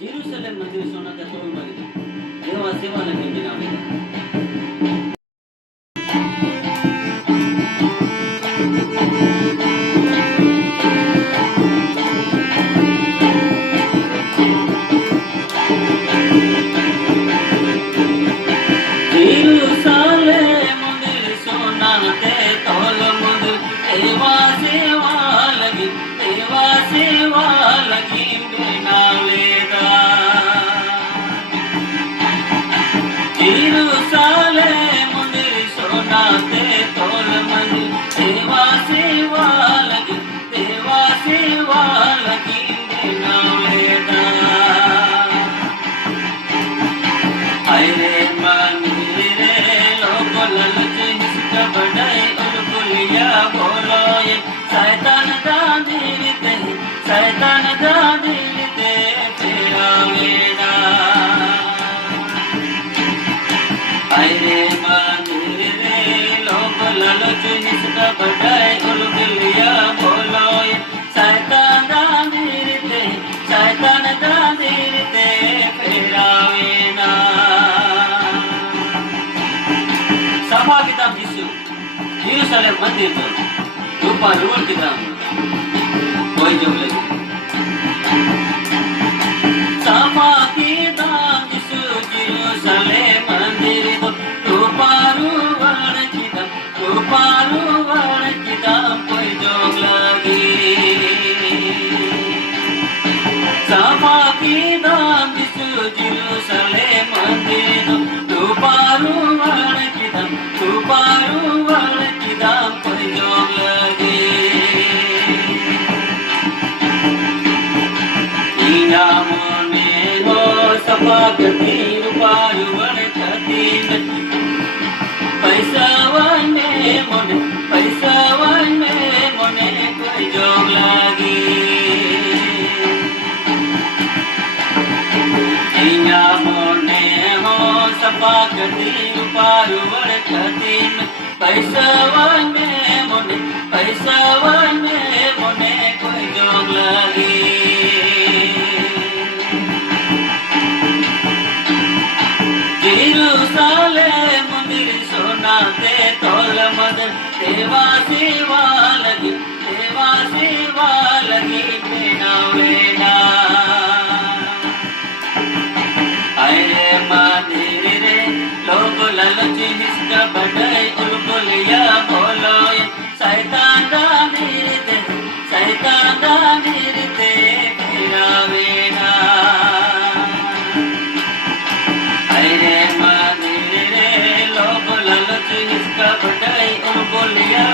Jerusalem मंदिर सोनाच्या तोलमध्ये देवा सेवा लगी बिनावेगा। जेरूसलेम मंदिर सोनाते तोल मंदिर देवा सेवा लगी बिनावेगा। जेरूसलेम मंदिर सोनाते तोल मंदिर देवा सेवा लगी बिनावेगा। अरे मंदिर लोग ललच हिसका बढ़ाए उलगुलिया बोलो ये शैतान दादिरते फिरावेगा। अरे मंदिर लोग ललच हिसका बढ़ाए उलगुलिया बोलो ये शैतान दादिरते फिरावेगा। सभा किताब जिसु जेरूसलेम मंदिर तो रूपा रूल किताब कोई जो लगे सभा किताब जिसु जेरूसलेम मंदिर तो रूपा रूल किताब कोई जो लगे सभा किताब जिसु जेरूसलेम मंदिर तो रूपा रूल किताब कोई जो लगे। ईना मोने हो सपा कती रूपा रूल कती पैसा वन में मोने कोई जो लगे। ईना मोने हो सपा कती रूपा रूल कती पैसा वन में मोने कोई जो लगे। जेरूसलेम मंदिर सोनाते तोल मंदिर देवा सेवा लगी बिनावेगा। अरे मंदिर रे लोग ललच हिसका बढ़ाए उलगुलिया बोलो ये शैतान दादिरते फिरावेगा। अरे मंदिर रे लोग ललच हिसका बढ़ाए उलगुलिया